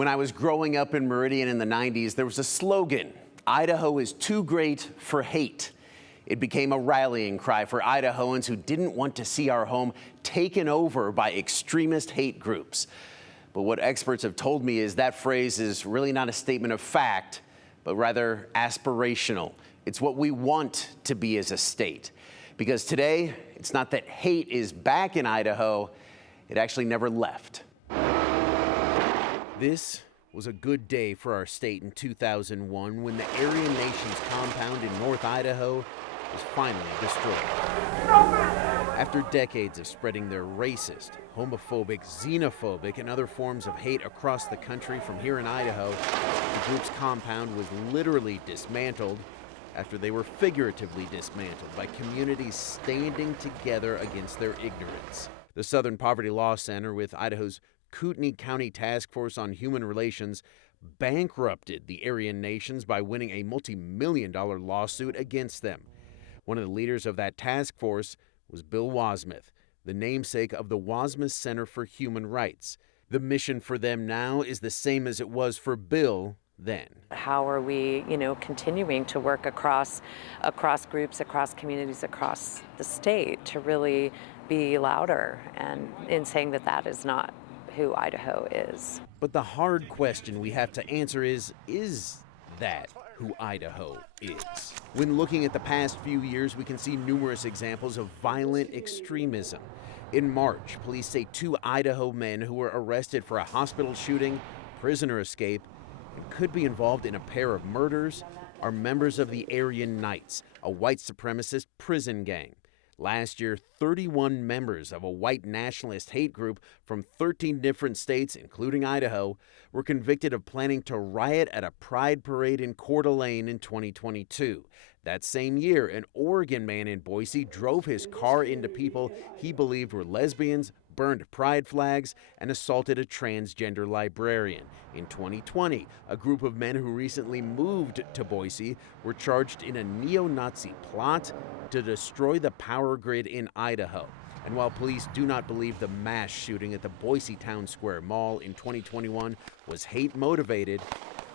When I was growing up in Meridian in the 90s, there was a slogan, "Idaho is too great for hate." It became a rallying cry for Idahoans who didn't want to see our home taken over by extremist hate groups. But what experts have told me is that phrase is really not a statement of fact, but rather aspirational. It's what we want to be as a state. Because today, it's not that hate is back in Idaho, it actually never left. This was a good day for our state in 2001 when the Aryan Nations compound in North Idaho was finally destroyed. After decades of spreading their racist, homophobic, xenophobic, and other forms of hate across the country from here in Idaho, the group's compound was literally dismantled after they were figuratively dismantled by communities standing together against their ignorance. The Southern Poverty Law Center, with Idaho's Kootenai County Task Force on Human Relations, bankrupted the Aryan Nations by winning a multi-million-dollar lawsuit against them. One of the leaders of that task force was Bill Wasmuth, the namesake of the Wasmuth Center for Human Rights. The mission for them now is the same as it was for Bill then. How are we, continuing to work across groups, across communities, across the state to really be louder and in saying that that is not who Idaho is. But the hard question we have to answer is that who Idaho is? When looking at the past few years, we can see numerous examples of violent extremism. In March, police say 2 Idaho men who were arrested for a hospital shooting, prisoner escape, and could be involved in a pair of murders are members of the Aryan Knights, a white supremacist prison gang. Last year, 31 members of a white nationalist hate group from 13 different states, including Idaho, were convicted of planning to riot at a pride parade in Coeur d'Alene in 2022. That same year, an Oregon man in Boise drove his car into people he believed were lesbians, burned pride flags, and assaulted a transgender librarian. In 2020, a group of men who recently moved to Boise were charged in a neo-Nazi plot to destroy the power grid in Idaho. And while police do not believe the mass shooting at the Boise Town Square Mall in 2021 was hate-motivated,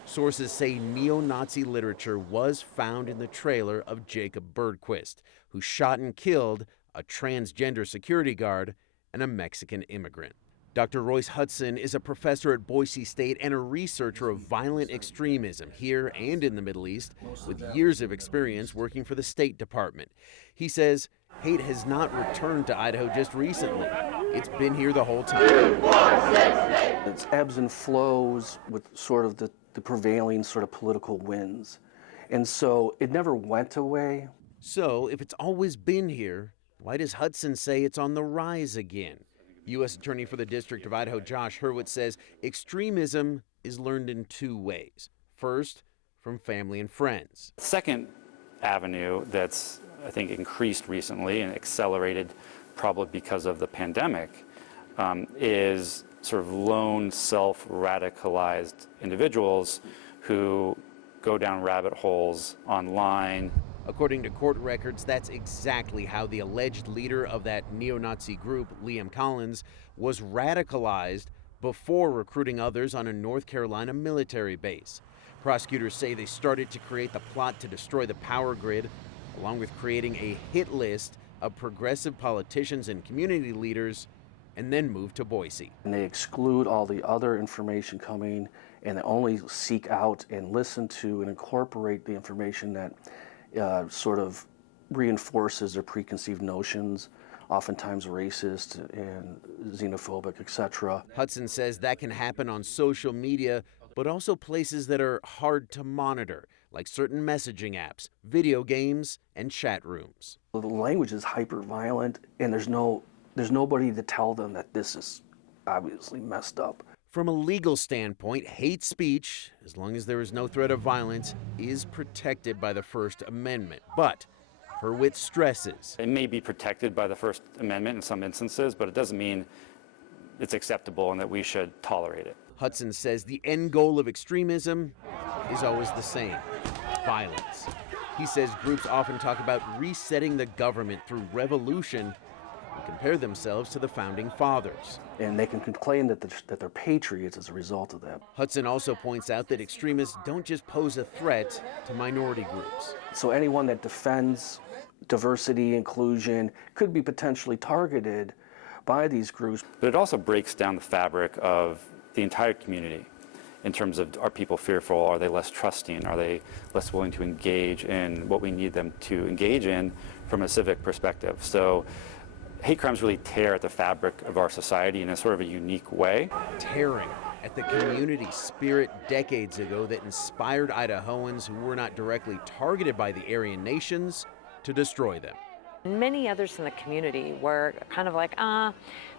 sources say neo-Nazi literature was found in the trailer of Jacob Bergquist, who shot and killed a transgender security guard and a Mexican immigrant. Dr. Royce Hudson is a professor at Boise State and a researcher of violent extremism here and in the Middle East, with years of experience working for the State Department. He says hate has not returned to Idaho just recently. It's been here the whole time. It's ebbs and flows with sort of the prevailing sort of political winds. And so it never went away. So if it's always been here, why does Hudson say it's on the rise again? U.S. Attorney for the District of Idaho, Josh Hurwitz, says extremism is learned in 2 ways. First, from family and friends. The second avenue that's, I think, increased recently and accelerated probably because of the pandemic is sort of lone self-radicalized individuals who go down rabbit holes online. According to court records, that's exactly how the alleged leader of that neo-Nazi group, Liam Collins, was radicalized before recruiting others on a North Carolina military base. Prosecutors say they started to create the plot to destroy the power grid, along with creating a hit list of progressive politicians and community leaders, and then moved to Boise. And they exclude all the other information coming, and they only seek out and listen to and incorporate the information that sort of reinforces their preconceived notions, oftentimes racist and xenophobic, etc. Hudson says that can happen on social media, but also places that are hard to monitor, like certain messaging apps, video games, and chat rooms. The language is hyper-violent, and there's nobody to tell them that this is obviously messed up. From a legal standpoint, hate speech, as long as there is no threat of violence, is protected by the First Amendment. But Hurwitz stresses it may be protected by the First Amendment in some instances, but it doesn't mean it's acceptable and that we should tolerate it. Hudson says the end goal of extremism is always the same: violence. He says groups often talk about resetting the government through revolution, compare themselves to the founding fathers. And they can claim that they're patriots as a result of that. Hudson also points out that extremists don't just pose a threat to minority groups. So anyone that defends diversity, inclusion, could be potentially targeted by these groups. But it also breaks down the fabric of the entire community in terms of, are people fearful? Are they less trusting? Are they less willing to engage in what we need them to engage in from a civic perspective? So hate crimes really tear at the fabric of our society in a sort of a unique way. Tearing at the community spirit decades ago that inspired Idahoans who were not directly targeted by the Aryan nations to destroy them. Many others in the community were kind of like,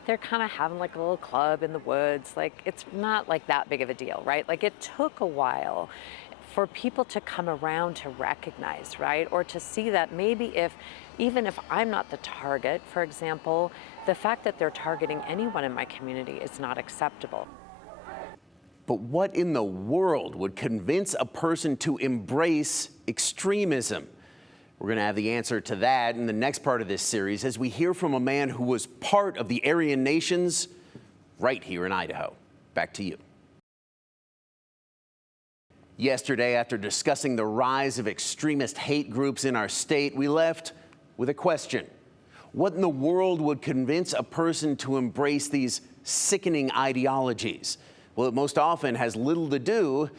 they're kind of having like a little club in the woods. Like, it's not like that big of a deal, right? Like, it took a while for people to come around to recognize, right? Or to see that maybe even if I'm not the target, for example, the fact that they're targeting anyone in my community is not acceptable. But what in the world would convince a person to embrace extremism? We're going to have the answer to that in the next part of this series as we hear from a man who was part of the Aryan nations right here in Idaho. Back to you. Yesterday, after discussing the rise of extremist hate groups in our state, we left with a question. What in the world would convince a person to embrace these sickening ideologies? Well, it most often has little to do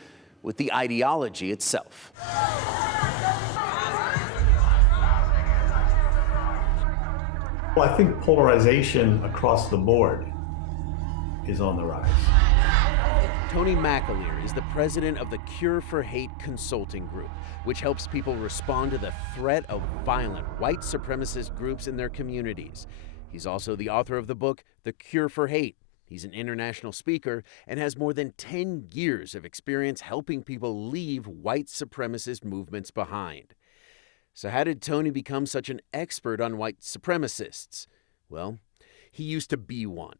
with the ideology itself. Well, I think polarization across the board is on the rise. Tony McAleer is the president of the Cure for Hate Consulting Group, which helps people respond to the threat of violent white supremacist groups in their communities. He's also the author of the book, The Cure for Hate. He's an international speaker and has more than 10 years of experience helping people leave white supremacist movements behind. So how did Tony become such an expert on white supremacists? Well, he used to be one.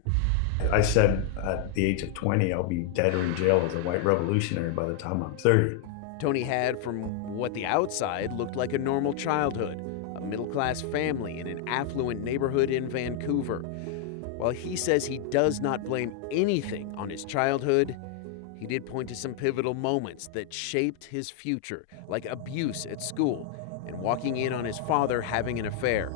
I said at the age of 20, I'll be dead or in jail as a white revolutionary by the time I'm 30. Tony had, from what the outside looked like, a normal childhood, a middle-class family in an affluent neighborhood in Vancouver. While he says he does not blame anything on his childhood, he did point to some pivotal moments that shaped his future, like abuse at school and walking in on his father having an affair.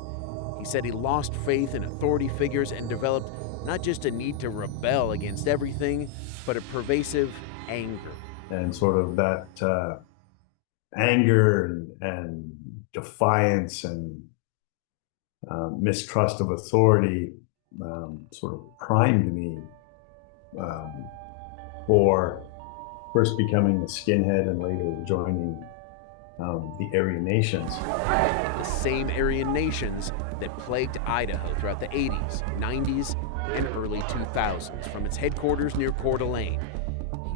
He said he lost faith in authority figures and developed not just a need to rebel against everything, but a pervasive anger. And sort of that anger and defiance and mistrust of authority sort of primed me for first becoming a skinhead and later joining the Aryan nations. The same Aryan nations that plagued Idaho throughout the 80s, 90s, and early 2000s from its headquarters near Coeur d'Alene.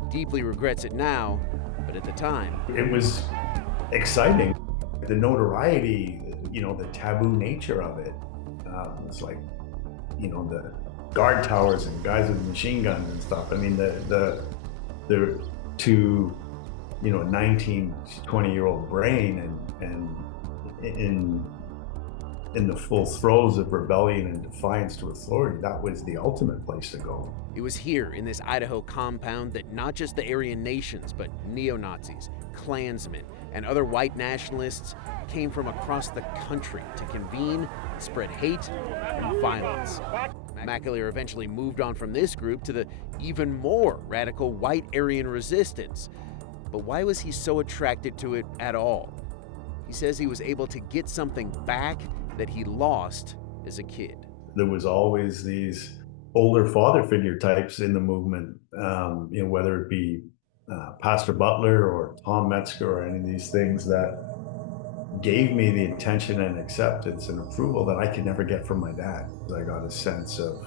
He deeply regrets it now, but at the time, it was exciting. The notoriety, the taboo nature of it. It's like, the guard towers and guys with machine guns and stuff. I mean, the to, a 19, 20-year-old brain and in the full throes of rebellion and defiance to authority, that was the ultimate place to go. It was here in this Idaho compound that not just the Aryan nations, but neo-Nazis, Klansmen, and other white nationalists came from across the country to convene, spread hate, and violence. McAleer eventually moved on from this group to the even more radical white Aryan resistance. But why was he so attracted to it at all? He says he was able to get something back that he lost as a kid. There was always these older father figure types in the movement, whether it be Pastor Butler or Tom Metzger or any of these things that gave me the attention and acceptance and approval that I could never get from my dad. I got a sense of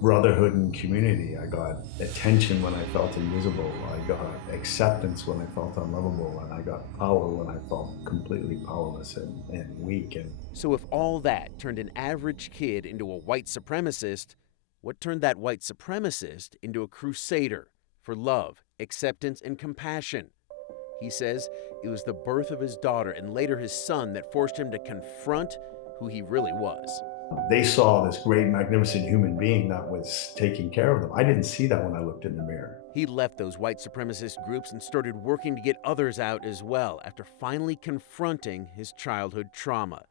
brotherhood and community. I got attention when I felt invisible. I got acceptance when I felt unlovable. And I got power when I felt completely powerless and weak. So if all that turned an average kid into a white supremacist, what turned that white supremacist into a crusader for love, acceptance, and compassion? He says it was the birth of his daughter and later his son that forced him to confront who he really was. They saw this great, magnificent human being that was taking care of them. I didn't see that when I looked in the mirror. He left those white supremacist groups and started working to get others out as well after finally confronting his childhood trauma.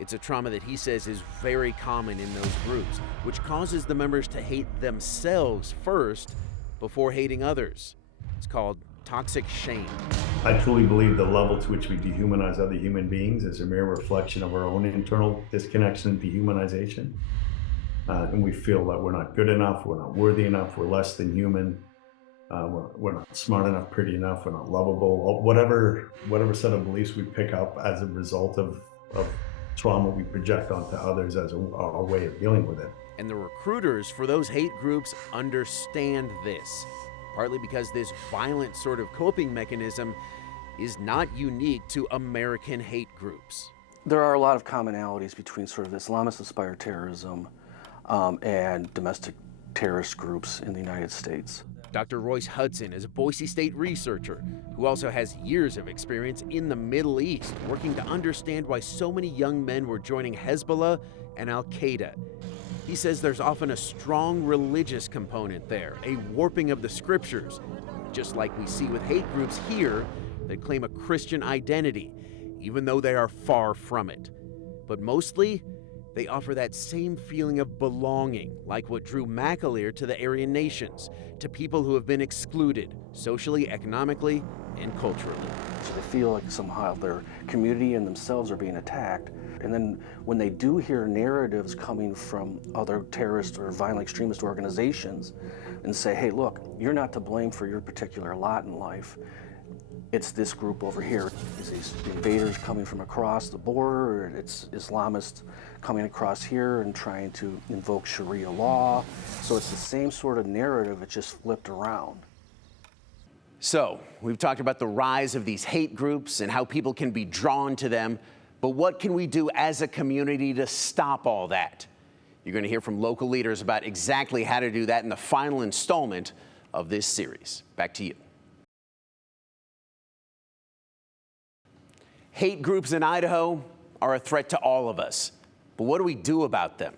It's a trauma that he says is very common in those groups, which causes the members to hate themselves first before hating others. It's called toxic shame. I truly believe the level to which we dehumanize other human beings is a mere reflection of our own internal disconnection and dehumanization. And we feel that we're not good enough, we're not worthy enough, we're less than human, we're not smart enough, pretty enough, we're not lovable. Whatever set of beliefs we pick up as a result of trauma, we project onto others as our way of dealing with it. And the recruiters for those hate groups understand this, partly because this violent sort of coping mechanism is not unique to American hate groups. There are a lot of commonalities between sort of Islamist-inspired terrorism and domestic terrorist groups in the United States. Dr. Royce Hudson is a Boise State researcher who also has years of experience in the Middle East, working to understand why so many young men were joining Hezbollah and Al-Qaeda. He says there's often a strong religious component there, a warping of the scriptures, just like we see with hate groups here that claim a Christian identity, even though they are far from it. But mostly, they offer that same feeling of belonging, like what drew McAleer to the Aryan nations, to people who have been excluded socially, economically, and culturally. So they feel like somehow their community and themselves are being attacked. And then when they do hear narratives coming from other terrorist or violent extremist organizations and say, hey, look, you're not to blame for your particular lot in life. It's this group over here. It's these invaders coming from across the border, or it's Islamists coming across here and trying to invoke Sharia law. So it's the same sort of narrative, it's just flipped around. So, we've talked about the rise of these hate groups and how people can be drawn to them, but what can we do as a community to stop all that? You're going to hear from local leaders about exactly how to do that in the final installment of this series. Back to you. Hate groups in Idaho are a threat to all of us. But what do we do about them?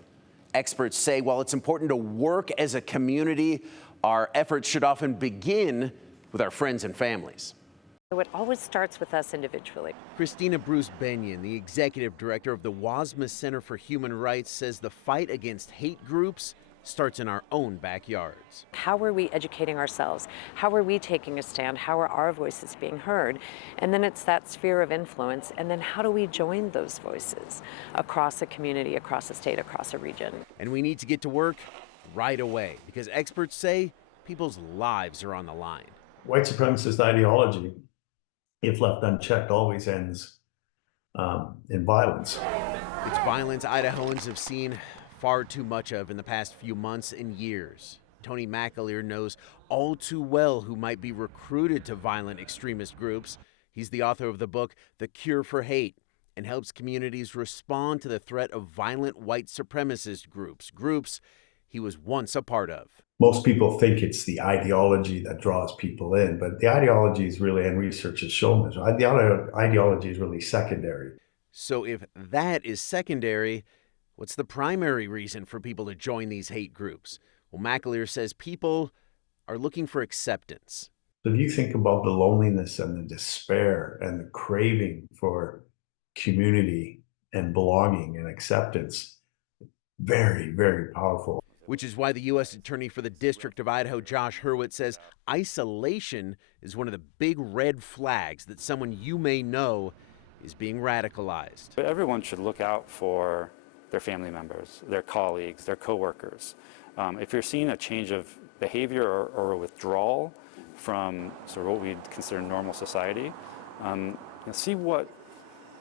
Experts say while it's important to work as a community, our efforts should often begin with our friends and families. So it always starts with us individually. Christina Bruce Benyon, the executive director of the WASMA Center for Human Rights, says the fight against hate groups starts in our own backyards. How are we educating ourselves? How are we taking a stand? How are our voices being heard? And then it's that sphere of influence. And then how do we join those voices across a community, across a state, across a region? And we need to get to work right away because experts say people's lives are on the line. White supremacist ideology, if left unchecked, always ends in violence. It's violence Idahoans have seen far too much of in the past few months and years. Tony McAleer knows all too well who might be recruited to violent extremist groups. He's the author of the book, The Cure for Hate, and helps communities respond to the threat of violent white supremacist groups he was once a part of. Most people think it's the ideology that draws people in, but the ideology is really, and research has shown this, the ideology is really secondary. So if that is secondary, what's the primary reason for people to join these hate groups? Well, McAleer says people are looking for acceptance. So if you think about the loneliness and the despair and the craving for community and belonging and acceptance, very, very powerful. Which is why the U.S. Attorney for the District of Idaho, Josh Hurwitz, says isolation is one of the big red flags that someone you may know is being radicalized. But everyone should look out for their family members, their colleagues, their coworkers. If you're seeing a change of behavior or a withdrawal from sort of what we'd consider normal society, see what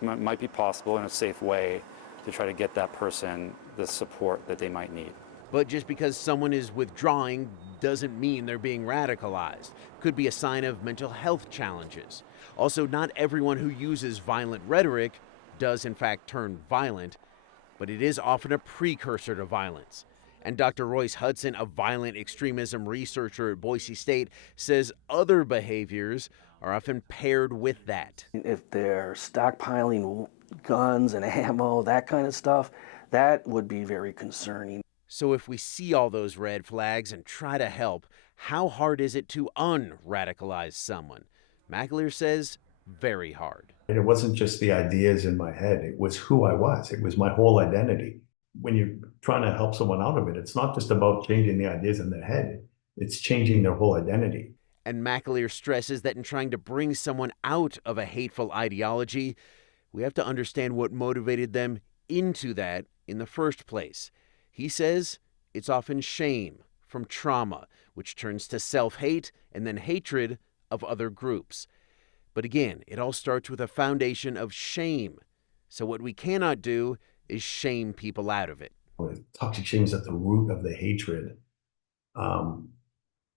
might be possible in a safe way to try to get that person the support that they might need. But just because someone is withdrawing doesn't mean they're being radicalized. Could be a sign of mental health challenges. Also, not everyone who uses violent rhetoric does in fact turn violent, but it is often a precursor to violence. And Dr. Royce Hudson, a violent extremism researcher at Boise State, says other behaviors are often paired with that. If they're stockpiling guns and ammo, that kind of stuff, That would be very concerning. So if we see all those red flags and try to help, how hard is it to un-radicalize someone? McAleer says very hard. And it wasn't just the ideas in my head, it was who I was. It was my whole identity. When you're trying to help someone out of it, it's not just about changing the ideas in their head, it's changing their whole identity. And McAleer stresses that in trying to bring someone out of a hateful ideology, we have to understand what motivated them into that in the first place. He says it's often shame from trauma, which turns to self-hate and then hatred of other groups. But again, it all starts with a foundation of shame. So what we cannot do is shame people out of it. Toxic shame is at the root of the hatred.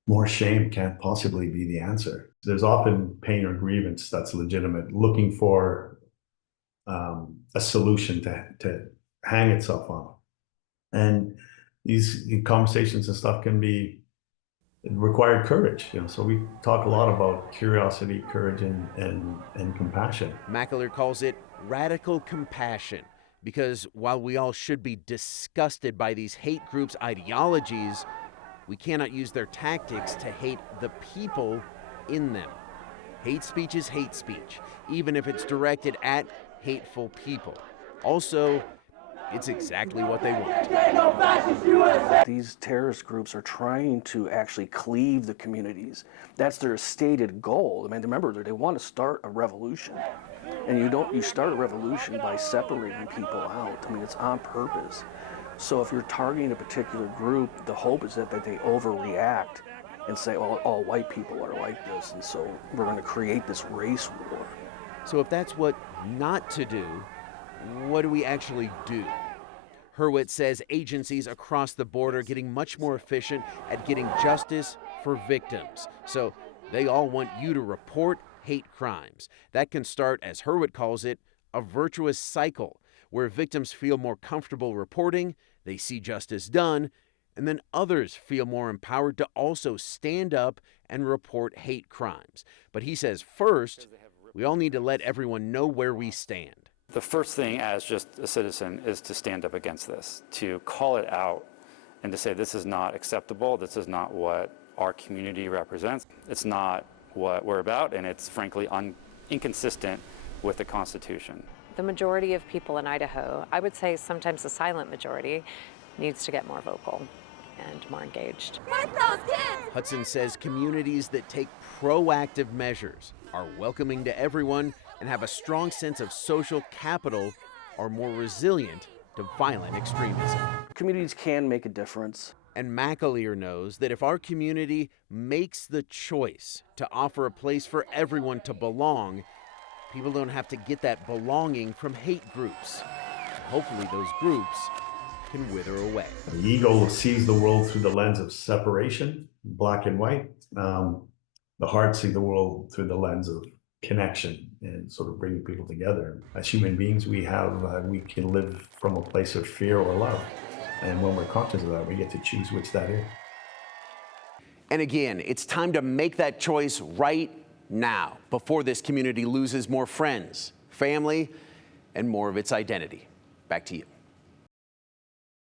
More shame can't possibly be the answer. There's often pain or grievance that's legitimate, looking for a solution to hang itself on. And these conversations and stuff can be required courage, so we talk a lot about curiosity, courage, and compassion. McAleer calls it radical compassion, because while we all should be disgusted by these hate groups' ideologies, we cannot use their tactics to hate the people in them. Hate speech is hate speech, even if it's directed at hateful people. Also, it's exactly what they want. These terrorist groups are trying to actually cleave the communities. That's their stated goal. I mean, remember, they want to start a revolution. And you start a revolution by separating people out. I mean, it's on purpose. So if you're targeting a particular group, the hope is that they overreact and say, well, all white people are like this, and so we're going to create this race war. So if that's what not to do, what do we actually do? Hurwitz says agencies across the board are getting much more efficient at getting justice for victims. So they all want you to report hate crimes. That can start, as Hurwitz calls it, a virtuous cycle where victims feel more comfortable reporting, they see justice done, and then others feel more empowered to also stand up and report hate crimes. But he says first, we all need to let everyone know where we stand. The first thing as just a citizen is to stand up against this, to call it out and to say this is not acceptable, this is not what our community represents, it's not what we're about, and it's frankly inconsistent with the Constitution. The majority of people in Idaho, I would say sometimes the silent majority, needs to get more vocal and more engaged. Get those kids! Hudson says communities that take proactive measures, are welcoming to everyone, and have a strong sense of social capital are more resilient to violent extremism. Communities can make a difference. And McAleer knows that if our community makes the choice to offer a place for everyone to belong, people don't have to get that belonging from hate groups. So hopefully those groups can wither away. The ego sees the world through the lens of separation, black and white. The heart sees the world through the lens of connection and sort of bringing people together. As human beings, we can live from a place of fear or love. And when we're conscious of that, we get to choose which that is. And again, it's time to make that choice right now, before this community loses more friends, family, and more of its identity. Back to you.